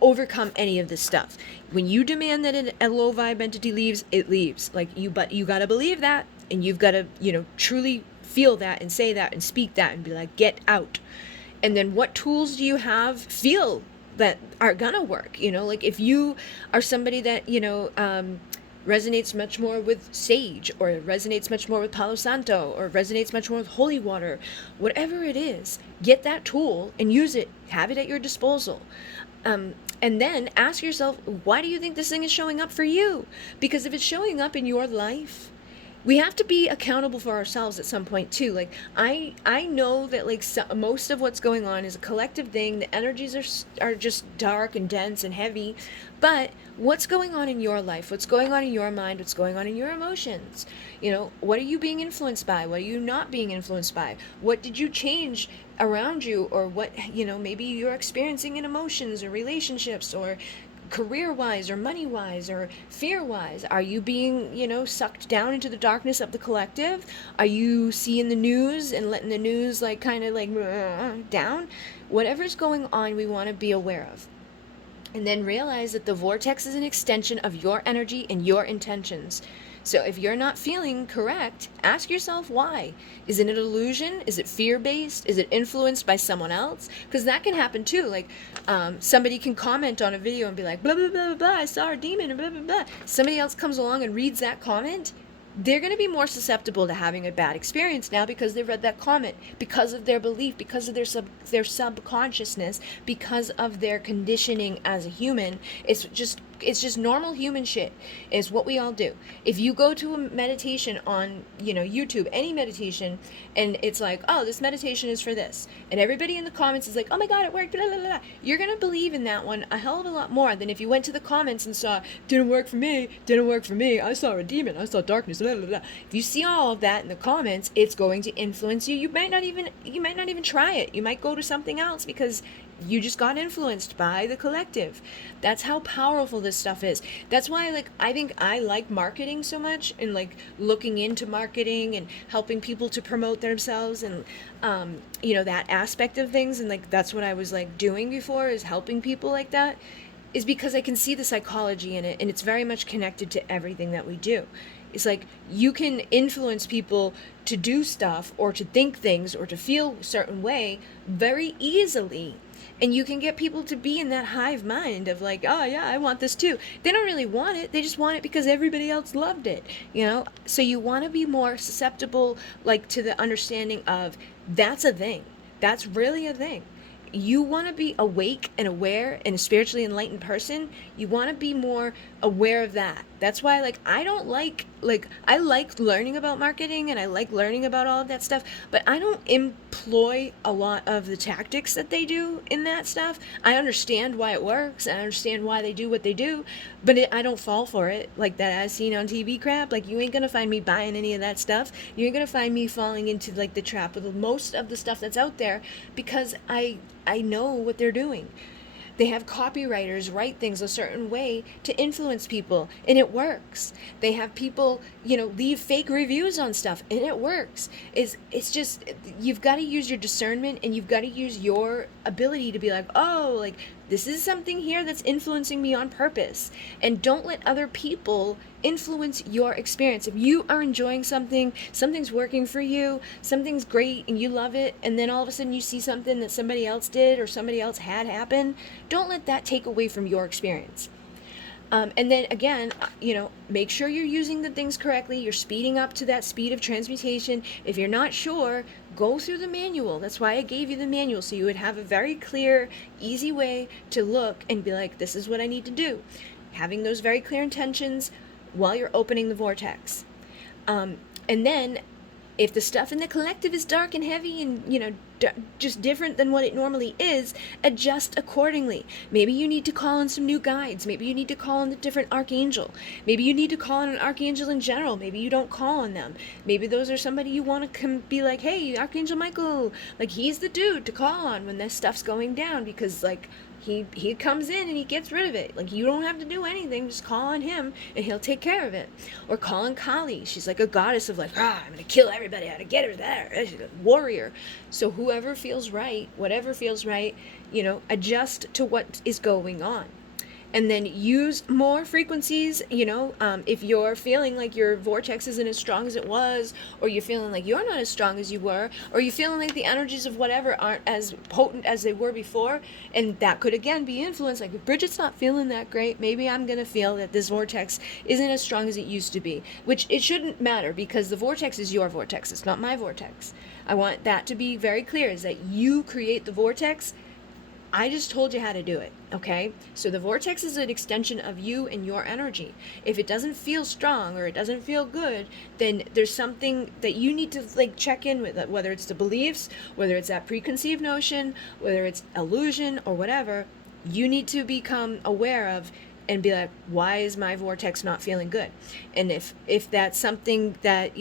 overcome any of this stuff. When you demand that a low vibe entity leaves, it leaves. But you got to believe that, and you've got to, truly feel that and say that and speak that and be like, get out. And then what tools do you have feel that are gonna work? If you are somebody that resonates much more with sage, or resonates much more with Palo Santo, or resonates much more with holy water, whatever it is, get that tool and use it. Have it at your disposal. And then ask yourself, why do you think this thing is showing up for you? Because if it's showing up in your life, we have to be accountable for ourselves at some point too. I know that most of what's going on is a collective thing. The energies are just dark and dense and heavy. But what's going on in your life? What's going on in your mind? What's going on in your emotions? What are you being influenced by? What are you not being influenced by? What did you change around you? Or what, maybe you're experiencing in emotions or relationships or career-wise or money-wise or fear-wise? Are you being, sucked down into the darkness of the collective? Are you seeing the news and letting the news down? Whatever's going on, we want to be aware of. And then realize that the vortex is an extension of your energy and your intentions. So if you're not feeling correct, ask yourself why. Is it an illusion? Is it fear-based? Is it influenced by someone else? Because that can happen too. Somebody can comment on a video and be like, blah, blah, blah, blah, I saw a demon, and blah, blah, blah. Somebody else comes along and reads that comment. They're going to be more susceptible to having a bad experience now because they read that comment, because of their belief, because of their subconsciousness, because of their conditioning as a human. It's just It's just normal human shit. Is what we all do. If you go to a meditation on, YouTube, any meditation, and it's like, oh, this meditation is for this, and everybody in the comments is like, oh my god, it worked, blah, blah, blah, you're gonna believe in that one a hell of a lot more than if you went to the comments and saw, didn't work for me, I saw a demon, I saw darkness, blah, blah, blah. If you see all of that in the comments, it's going to influence you. You might not even try it. You might go to something else because you just got influenced by the collective. That's how powerful this stuff is. That's why, I think I like marketing so much, and looking into marketing and helping people to promote themselves, and that aspect of things. And that's what I was doing before, is helping people like that, is because I can see the psychology in it, and it's very much connected to everything that we do. It's you can influence people to do stuff or to think things or to feel a certain way very easily. And you can get people to be in that hive mind of oh yeah, I want this too. They don't really want it. They just want it because everybody else loved it, So you want to be more susceptible, to the understanding of that's a thing. That's really a thing. You want to be awake and aware and a spiritually enlightened person. You want to be more aware of that. That's why I don't I like learning about marketing, and I like learning about all of that stuff, but I don't employ a lot of the tactics that they do in that stuff. I understand why it works, and I understand why they do what they do, but I don't fall for it, that as seen on TV crap. You ain't gonna find me buying any of that stuff. You ain't gonna find me falling into the trap of most of the stuff that's out there, because I know what they're doing. They have copywriters write things a certain way to influence people, and it works. They have people, leave fake reviews on stuff, and it works. It's just, you've got to use your discernment, and you've got to use your ability to be this is something here that's influencing me on purpose. And don't let other people influence your experience. If you are enjoying something, something's working for you, something's great and you love it, and then all of a sudden you see something that somebody else did or somebody else had happen, don't let that take away from your experience. And then again, make sure you're using the things correctly. You're speeding up to that speed of transmutation. If you're not sure, go through the manual. That's why I gave you the manual, so you would have a very clear, easy way to look and be this is what I need to do. Having those very clear intentions while you're opening the vortex. And then if the stuff in the collective is dark and heavy and, just different than what it normally is, adjust accordingly. Maybe you need to call in some new guides. Maybe you need to call in a different archangel. Maybe you need to call in an archangel in general. Maybe you don't call on them. Maybe those are somebody you want to be hey, Archangel Michael, he's the dude to call on when this stuff's going down, because he comes in and he gets rid of it. You don't have to do anything, just call on him and he'll take care of it. Or call on Kali. She's a goddess of I'm gonna kill everybody, I gotta get her there. She's a warrior. So whoever feels right, whatever feels right, adjust to what is going on. And then use more frequencies, if you're feeling your vortex isn't as strong as it was, or you're feeling you're not as strong as you were, or you're feeling the energies of whatever aren't as potent as they were before, and that could again be influenced. If Bridget's not feeling that great, maybe I'm going to feel that this vortex isn't as strong as it used to be, which it shouldn't matter, because the vortex is your vortex, it's not my vortex. I want that to be very clear, is that you create the vortex. I just told you how to do it, okay? So the vortex is an extension of you and your energy. If it doesn't feel strong or it doesn't feel good, then there's something that you need to check in with, whether it's the beliefs, whether it's that preconceived notion, whether it's illusion or whatever. You need to become aware of and be why is my vortex not feeling good? And if that's something that,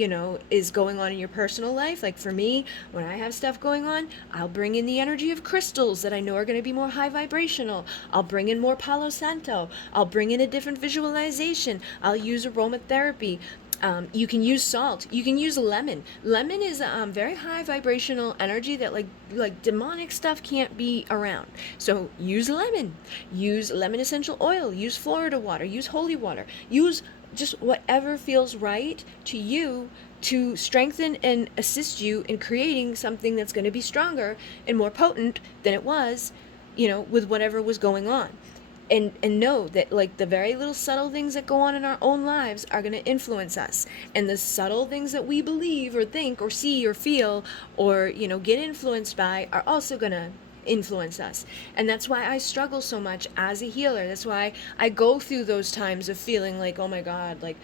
is going on in your personal life, for me, when I have stuff going on, I'll bring in the energy of crystals that I know are going to be more high vibrational. I'll bring in more Palo Santo. I'll bring in a different visualization. I'll use aromatherapy. You can use salt. You can use lemon. Lemon is very high vibrational energy that like demonic stuff can't be around. So use lemon. Use lemon essential oil. Use Florida water. Use holy water. Use just whatever feels right to you to strengthen and assist you in creating something that's going to be stronger and more potent than it was, with whatever was going on. And know that the very little subtle things that go on in our own lives are going to influence us. And the subtle things that we believe or think or see or feel or, get influenced by are also going to influence us. And that's why I struggle so much as a healer. That's why I go through those times of feeling like, oh my God, like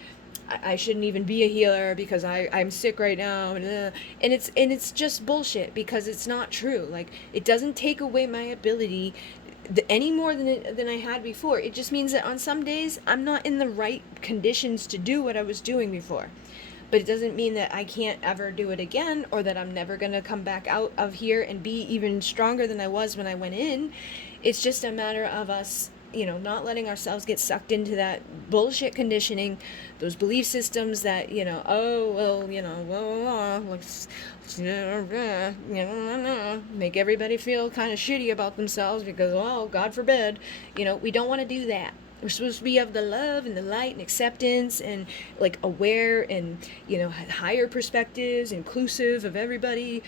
I shouldn't even be a healer because I'm sick right now, and it's just bullshit, because it's not true. Like, it doesn't take away my ability any more than I had before. It just means that on some days I'm not in the right conditions to do what I was doing before. But it doesn't mean that I can't ever do it again, or that I'm never going to come back out of here and be even stronger than I was when I went in. It's just a matter of us, not letting ourselves get sucked into that bullshit conditioning, those belief systems that, oh, well, make everybody feel kind of shitty about themselves because, oh, God forbid, we don't want to do that. We're supposed to be of the love and the light and acceptance and like aware and, higher perspectives, inclusive of everybody.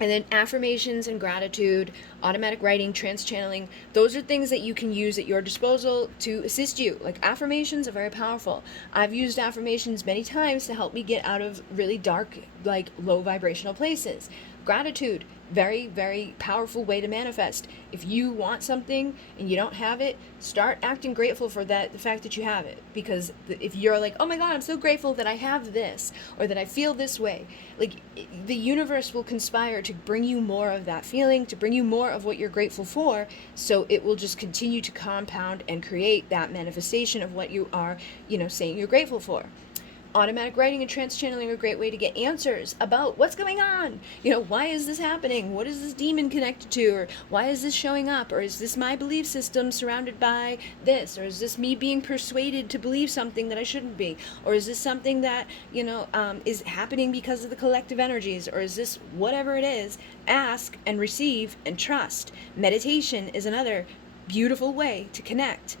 And then affirmations and gratitude, automatic writing, trance channeling, those are things that you can use at your disposal to assist you. Like, affirmations are very powerful. I've used affirmations many times to help me get out of really dark, like low vibrational places. Gratitude, very, very powerful way to manifest. If you want something and you don't have it, start acting grateful for the fact that you have it. Because if you're like, oh my God, I'm so grateful that I have this, or that I feel this way, like, the universe will conspire to bring you more of that feeling, to bring you more of what you're grateful for, so it will just continue to compound and create that manifestation of what you are, saying you're grateful for. Automatic writing and trance channeling are a great way to get answers about what's going on. Why is this happening? What is this demon connected to? Or why is this showing up? Or is this my belief system surrounded by this? Or is this me being persuaded to believe something that I shouldn't be? Or is this something that, is happening because of the collective energies? Or is this whatever it is? Ask and receive and trust. Meditation is another beautiful way to connect.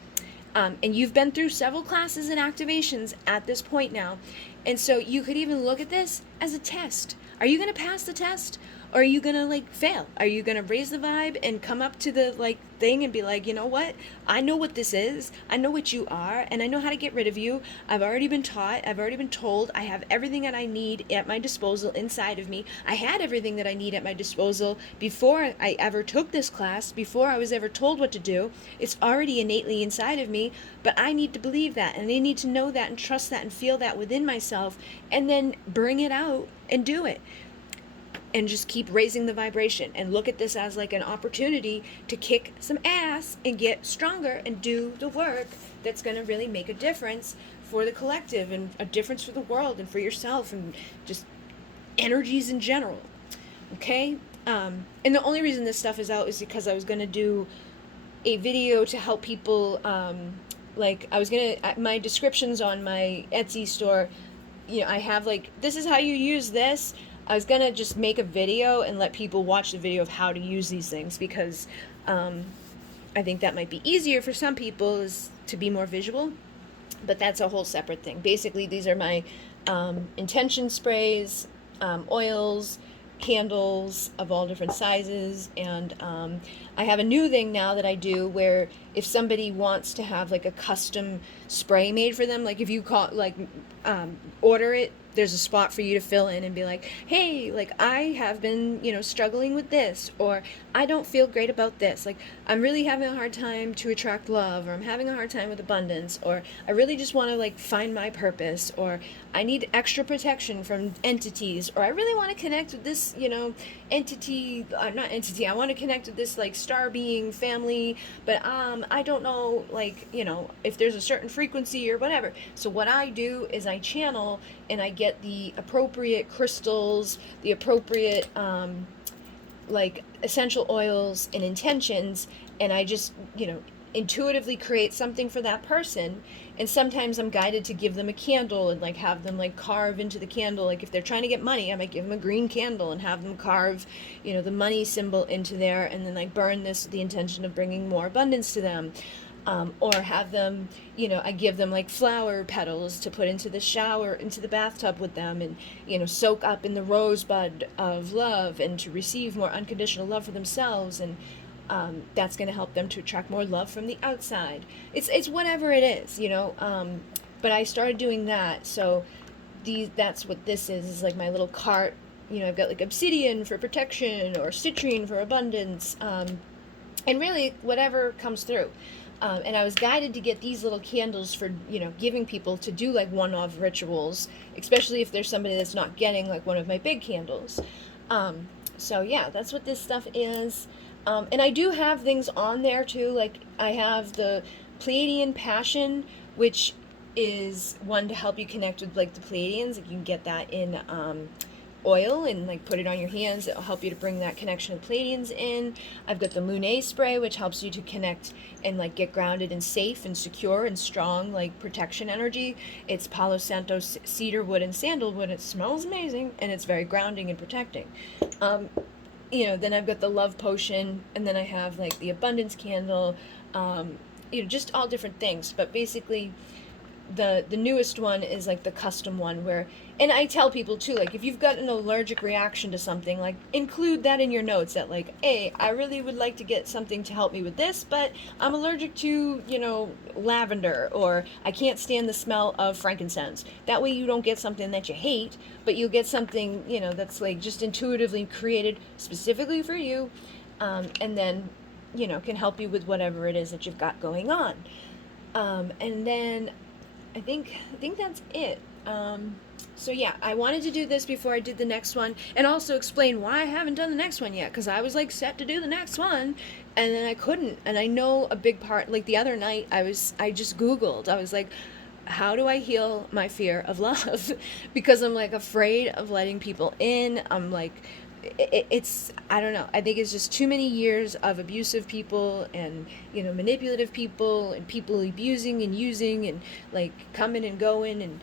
And you've been through several classes and activations at this point now. And so you could even look at this as a test. Are you going to pass the test? Or are you going to fail? Are you going to raise the vibe and come up to the thing and be like, you know what? I know what this is. I know what you are, and I know how to get rid of you. I've already been taught. I've already been told. I have everything that I need at my disposal inside of me. I had everything that I need at my disposal before I ever took this class, before I was ever told what to do. It's already innately inside of me, but I need to believe that, and I need to know that and trust that and feel that within myself, and then bring it out and do it. And just keep raising the vibration and look at this as like an opportunity to kick some ass and get stronger and do the work that's going to really make a difference for the collective and a difference for the world and for yourself and just energies in general. Okay? And the only reason this stuff is out is because I was going to do a video to help people, my descriptions on my Etsy store, I have this is how you use this. I was going to just make a video and let people watch the video of how to use these things, because I think that might be easier for some people is to be more visual, but that's a whole separate thing. Basically, these are my intention sprays, oils, candles of all different sizes, and I have a new thing now that I do where if somebody wants to have a custom spray made for them, if you call order it, there's a spot for you to fill in and be like, hey, I have been, struggling with this, or I don't feel great about this. I'm really having a hard time to attract love, or I'm having a hard time with abundance, or I really just want to find my purpose, or I need extra protection from entities, or I really want to connect with this, entity, not entity, I want to connect with this star being family, but I don't know, if there's a certain frequency or whatever. So what I do is I channel and I get the appropriate crystals, the appropriate essential oils and intentions, and I just intuitively create something for that person. And sometimes I'm guided to give them a candle and have them carve into the candle. If they're trying to get money, I might give them a green candle and have them carve the money symbol into there, and then burn this with the intention of bringing more abundance to them. Or have them, I give them flower petals to put into the shower, into the bathtub with them, and, soak up in the rosebud of love and to receive more unconditional love for themselves. And that's going to help them to attract more love from the outside. It's whatever it is, but I started doing that. So that's what this is my little cart I've got like obsidian for protection or citrine for abundance, and really whatever comes through. And I was guided to get these little candles for, giving people to do like one-off rituals, especially if there's somebody that's not getting like one of my big candles. So yeah, that's what this stuff is. And I do have things on there too. Like I have the Pleiadian Passion, which is one to help you connect with like the Pleiadians. Like you can get that in oil and like put it on your hands. It'll help you to bring that connection with Pleiadians in. I've got the Munay spray, which helps you to connect and like get grounded and safe and secure and strong, like protection energy. It's Palo Santo cedar wood and sandalwood. It smells amazing and it's very grounding and protecting. Then I've got the love potion, and then I have like the abundance candle, just all different things. But basically the newest one is like the custom one where, and I tell people too, like if you've got an allergic reaction to something, like include that in your notes that like, hey, I really would like to get something to help me with this, but I'm allergic to, lavender, or I can't stand the smell of frankincense. That way you don't get something that you hate, but you'll get something, that's like just intuitively created specifically for you, and then, can help you with whatever it is that you've got going on. And then I think that's it. So yeah, I wanted to do this before I did the next one, and also explain why I haven't done the next one yet, because I was like set to do the next one, and then I couldn't. And I know a big part, like the other night, I just Googled. I was like, how do I heal my fear of love? Because I'm like afraid of letting people in. I'm like, it's I don't know, I think it's just too many years of abusive people and manipulative people and people abusing and using and like coming and going and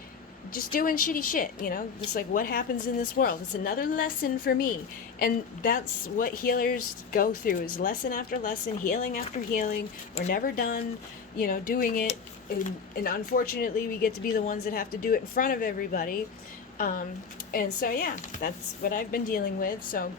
just doing shitty shit, just like what happens in this world. It's another lesson for me, and that's what healers go through, is lesson after lesson, healing after healing. We're never done doing it, and unfortunately we get to be the ones that have to do it in front of everybody. And so yeah, that's what I've been dealing with. So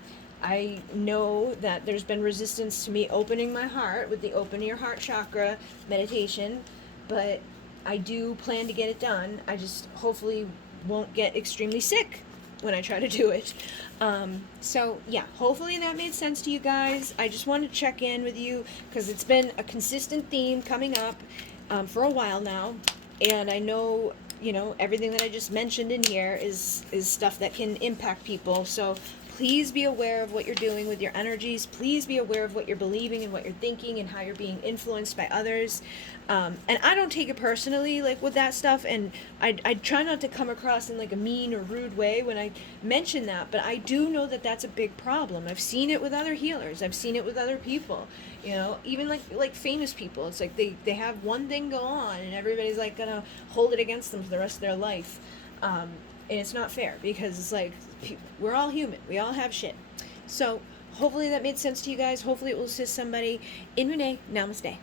I know that there's been resistance to me opening my heart with the Open Your Heart Chakra meditation, but I do plan to get it done. I just hopefully won't get extremely sick when I try to do it. So yeah, hopefully that made sense to you guys. I just wanted to check in with you because it's been a consistent theme coming up for a while now, and I know everything that I just mentioned in here is stuff that can impact people. So please be aware of what you're doing with your energies. Please be aware of what you're believing and what you're thinking and how you're being influenced by others. And I don't take it personally, like with that stuff. And I try not to come across in like a mean or rude way when I mention that. But I do know that that's a big problem. I've seen it with other healers. I've seen it with other people. Even like famous people. It's like they have one thing go on and everybody's like gonna hold it against them for the rest of their life. And it's not fair, because it's like we're all human. We all have shit. So hopefully that made sense to you guys. Hopefully it will assist somebody. In Munay Namaste.